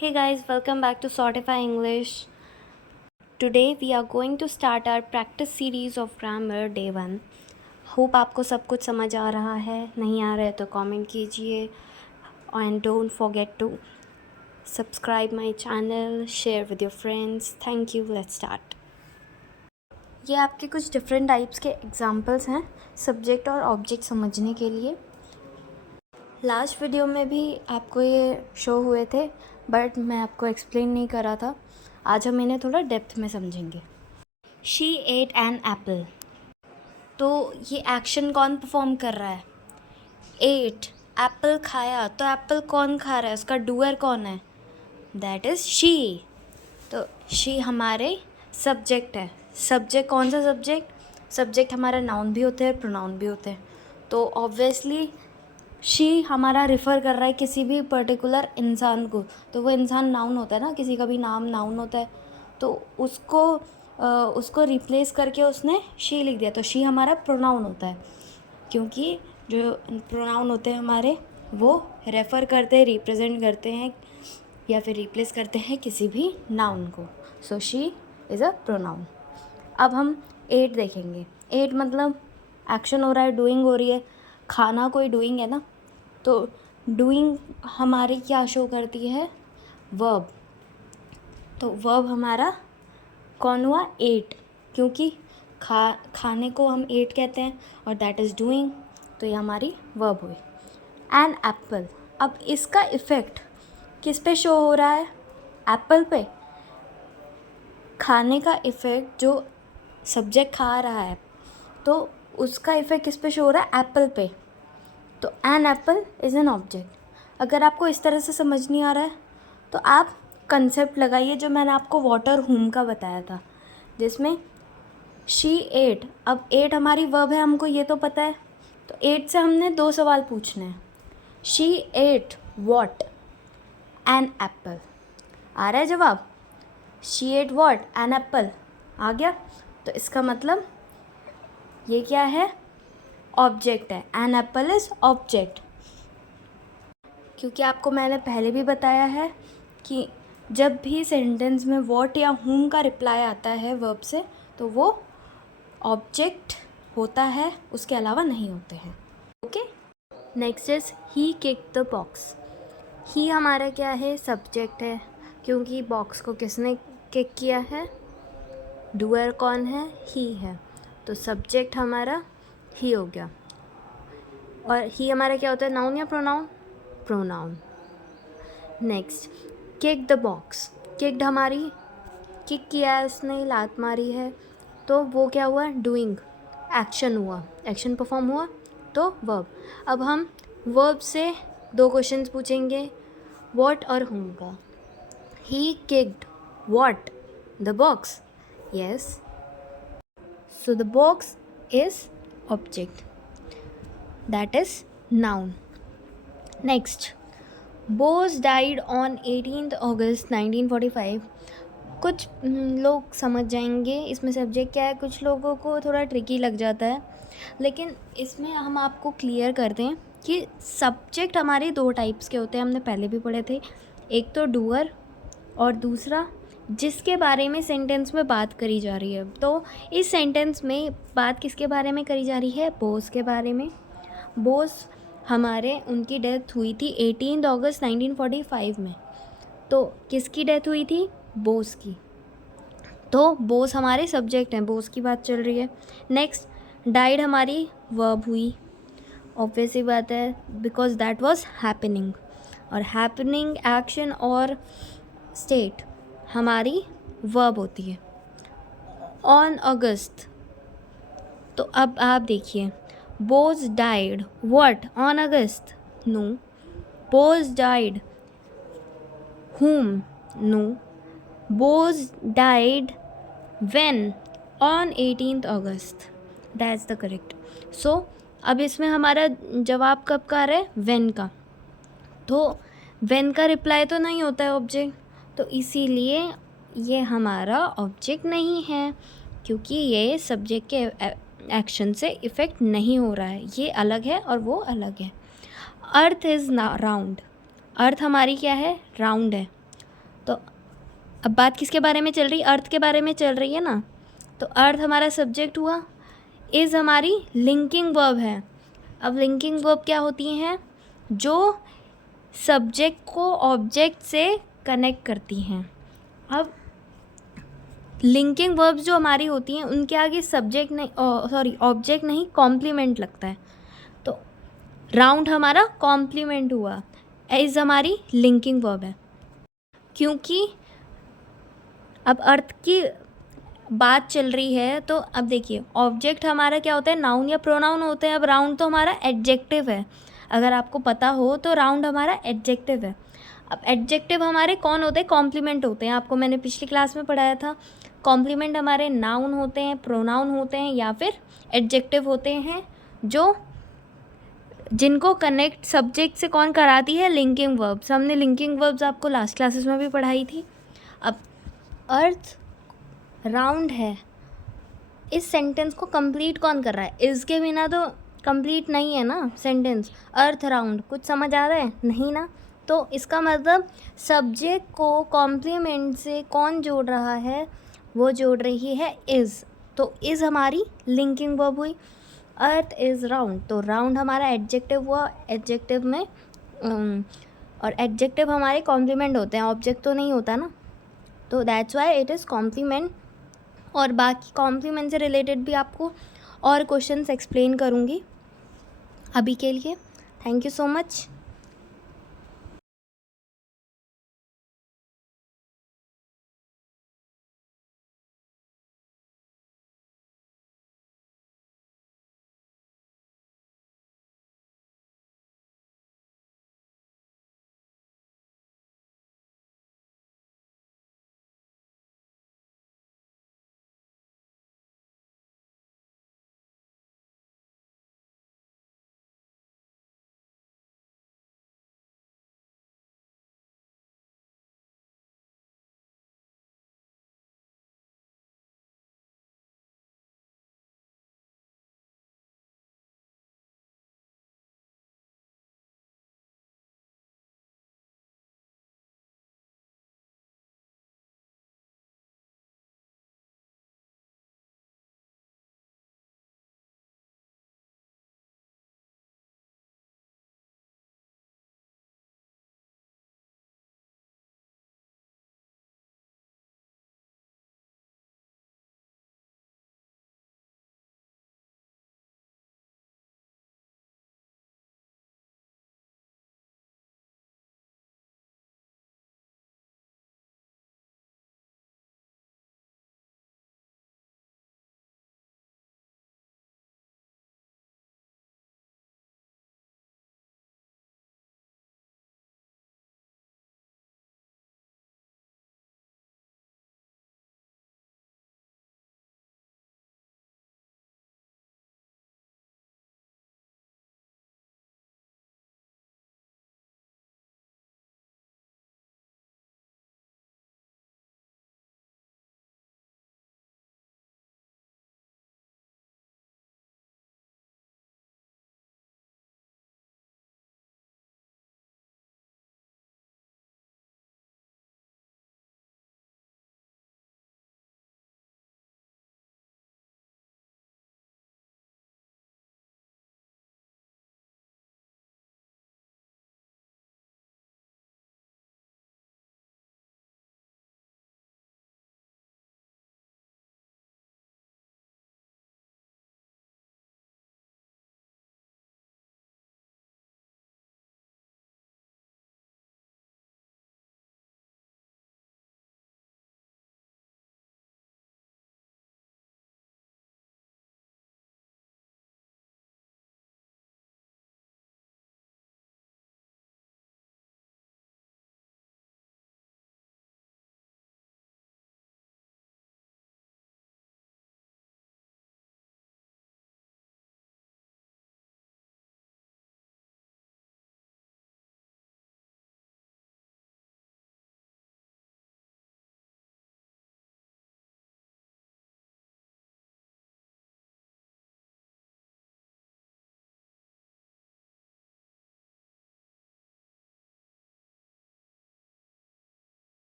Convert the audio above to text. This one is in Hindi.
Hey guys, welcome back to Sortify English. Today we are going to start our practice series of grammar day 1. Hope आपको सब कुछ समझ आ रहा है. नहीं आ रहा है तो कमेंट कीजिए and don't forget to subscribe my channel, share with your friends. Thank you. Let's start. ये आपके कुछ डिफरेंट टाइप्स के एग्जांपल्स हैं सब्जेक्ट और ऑब्जेक्ट समझने के लिए. लास्ट वीडियो में भी आपको ये शो हुए थे बट मैं आपको एक्सप्लेन नहीं करा था. आज हम इन्हें थोड़ा डेप्थ में समझेंगे. She ate an apple. तो ये एक्शन कौन परफॉर्म कर रहा है? एट, एप्पल खाया. तो एप्पल कौन खा रहा है? उसका डूअर कौन है? That is she. तो शी हमारे सब्जेक्ट है. सब्जेक्ट कौन सा सब्जेक्ट? सब्जेक्ट हमारा नाउन भी होते हैं, प्रोनाउन भी होते हैं. तो ऑब्वियसली शी हमारा रिफ़र कर रहा है किसी भी पर्टिकुलर इंसान को. तो वो इंसान नाउन होता है ना, किसी का भी नाम नाउन होता है. तो उसको रिप्लेस करके उसने शी लिख दिया. तो शी हमारा प्रोनाउन होता है क्योंकि जो प्रोनाउन होते हैं हमारे वो रेफ़र करते हैं, रिप्रेजेंट करते हैं या फिर रिप्लेस करते हैं किसी भी नाउन को. So she is a pronoun. अब हम एट देखेंगे. एट मतलब एक्शन हो रहा है, डूइंग हो रही है. खाना कोई डूइंग है ना, तो डूइंग हमारी क्या शो करती है? वर्ब. तो वर्ब हमारा कौन हुआ? एट. क्योंकि खाने को हम एट कहते हैं और दैट इज़ डूइंग. तो ये हमारी वर्ब हुई. An apple. अब इसका इफ़ेक्ट किस पे शो हो रहा है? एप्पल पे. खाने का इफ़ेक्ट जो सब्जेक्ट खा रहा है तो उसका इफ़ेक्ट किस पे शो हो रहा है? एप्पल पे. तो an apple is an object. अगर आपको इस तरह से समझ नहीं आ रहा है तो आप कंसेप्ट लगाइए जो मैंने आपको वाटर हुम का बताया था, जिसमें शी एट. अब एट हमारी वर्ब है, हमको ये तो पता है. तो एट से हमने 2 सवाल पूछने हैं. She ate what? An apple. आ रहा है जवाब? She ate what? An apple. आ गया. तो इसका मतलब ये क्या है? ऑब्जेक्ट है. An apple is object. क्योंकि आपको मैंने पहले भी बताया है कि जब भी सेंटेंस में वॉट या हुम का रिप्लाई आता है वर्ब से तो वो ऑब्जेक्ट होता है, उसके अलावा नहीं होते हैं. Okay. Next is he kick the box. He हमारा क्या है? सब्जेक्ट है. क्योंकि बॉक्स को किसने किक किया है? डूअर कौन है? ही है. तो सब्जेक्ट हमारा ही हो गया. और ही हमारा क्या होता है? नाउन या pronoun? Pronoun. Next, kick the box. Kicked हमारी किक किया है उसने, लात मारी है. तो वो क्या हुआ? डूइंग. एक्शन हुआ, एक्शन परफॉर्म हुआ. तो वर्ब. अब हम वर्ब से 2 क्वेश्चंस पूछेंगे, व्हाट और हुम का. He kicked what? The box. Yes. So the box is object. That is noun. Next, Bose died on 18th August 1945. कुछ लोग समझ जाएंगे इसमें सब्जेक्ट क्या है, कुछ लोगों को थोड़ा ट्रिकी लग जाता है. लेकिन इसमें हम आपको क्लियर कर दें कि सब्जेक्ट हमारे 2 टाइप्स के होते हैं. हमने पहले भी पढ़े थे. एक तो डूअर और दूसरा जिसके बारे में सेंटेंस में बात करी जा रही है. तो इस सेंटेंस में बात किसके बारे में करी जा रही है? बोस के बारे में. बोस हमारे उनकी डेथ हुई थी 18 अगस्त 1945 में. तो किसकी डेथ हुई थी? बोस की. तो बोस हमारे सब्जेक्ट हैं, बोस की बात चल रही है. नेक्स्ट, डाइड हमारी वर्ब हुई. ऑब्वियस ही बात है बिकॉज दैट वाज हैपनिंग. और हैपनिंग, एक्शन और स्टेट हमारी वर्ब होती है. On August. तो अब आप देखिए, Bose died what? On August? No. Bose died whom? No. Bose died when? On 18th August. That's the correct. So अब इसमें हमारा जवाब कब का आ रहा है? when का. तो when का रिप्लाई तो नहीं होता है ऑब्जेक्ट, तो इसीलिए ये हमारा ऑब्जेक्ट नहीं है क्योंकि ये सब्जेक्ट के एक्शन से इफ़ेक्ट नहीं हो रहा है. ये अलग है और वो अलग है. Earth is round. अर्थ हमारी क्या है? राउंड है. तो अब बात किसके बारे में चल रही, अर्थ के बारे में चल रही है ना। तो अर्थ हमारा सब्जेक्ट हुआ, इज़ हमारी लिंकिंग वर्ब है। अब लिंकिंग वर्ब क्या होती हैं, जो सब्जेक्ट को ऑब्जेक्ट से कनेक्ट करती हैं। अब लिंकिंग वर्ब्स जो हमारी होती हैं उनके आगे सब्जेक्ट नहीं, सॉरी ऑब्जेक्ट नहीं, कॉम्प्लीमेंट लगता है। तो राउंड हमारा कॉम्प्लीमेंट हुआ, इज़ हमारी लिंकिंग वर्ब है। क्योंकि अब अर्थ की बात चल रही है, तो अब देखिए ऑब्जेक्ट हमारा क्या होता है, नाउन या प्रोनाउन होते हैं। अब राउंड तो हमारा एडजेक्टिव है, अगर आपको पता हो तो राउंड हमारा एडजेक्टिव है। अब एडजेक्टिव हमारे कौन होते हैं, कॉम्प्लीमेंट होते हैं। आपको मैंने पिछली क्लास में पढ़ाया था, कॉम्प्लीमेंट हमारे नाउन होते हैं, प्रोनाउन होते हैं या फिर एडजेक्टिव होते हैं, जो जिनको कनेक्ट सब्जेक्ट से कौन कराती है, लिंकिंग वर्ब्स। हमने लिंकिंग वर्ब्स आपको लास्ट क्लासेस में भी पढ़ाई थी। अब अर्थ राउंड है, इस सेंटेंस को कंप्लीट कौन कर रहा है, इसके बिना तो कंप्लीट नहीं है ना सेंटेंस। अर्थ राउंड, कुछ समझ आ रहा है, नहीं ना। तो इसका मतलब सब्जेक्ट को कॉम्प्लीमेंट से कौन जोड़ रहा है, वो जोड़ रही है इज़। तो इज़ हमारी लिंकिंग वर्ब हुई। अर्थ इज़ राउंड, तो राउंड हमारा एडजेक्टिव हुआ। एडजेक्टिव में और एडजेक्टिव हमारे कॉम्प्लीमेंट होते हैं, ऑब्जेक्ट तो नहीं होता ना, तो that's why it is complement. और बाकी कॉम्प्लीमेंट से रिलेटेड भी आपको और क्वेश्चंस एक्सप्लेन करूँगी। अभी के लिए थैंक यू सो मच।